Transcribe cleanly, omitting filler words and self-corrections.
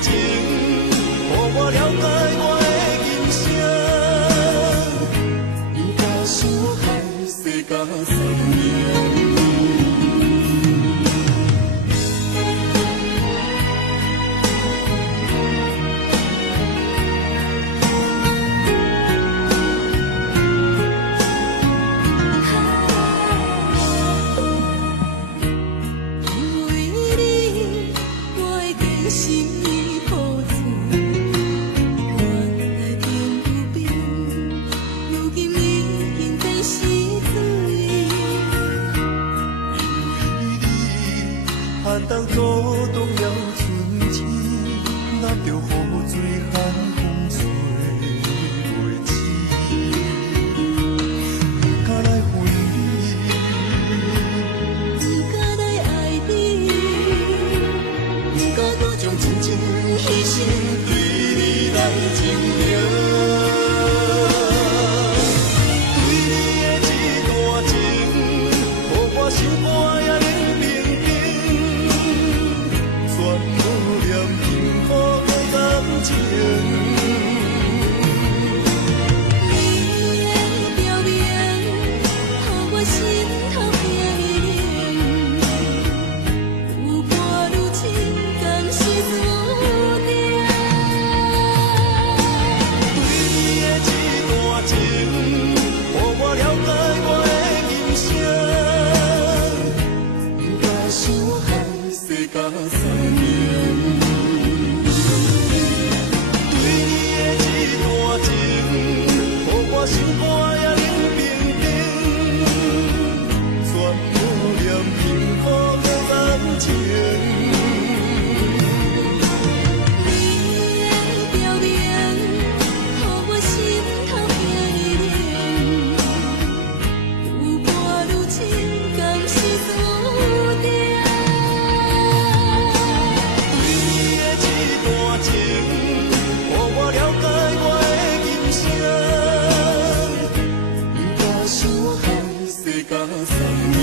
情，予我了解我的人生。不敢想害世间善良。当作动了春天，难着雨水和风吹袂起，不敢来分离，不敢来爱你，不敢搁将真情牺牲对你来证明。对你的这段情，予我心肝也冷冰冰。全无念幸福的感情，你的表面，予我心头冰冷。愈伴愈亲，甘是注定。对你的这段情，予我了解我的人生，不敢想害世间善良。对你的这段情，予我心肝也冷冰冰，全无念幸福的感情。你的表面，予我心头冰冷。愈伴愈亲，甘是注定。对你的这段情，予我了解我的人生，不敢想害世间善良。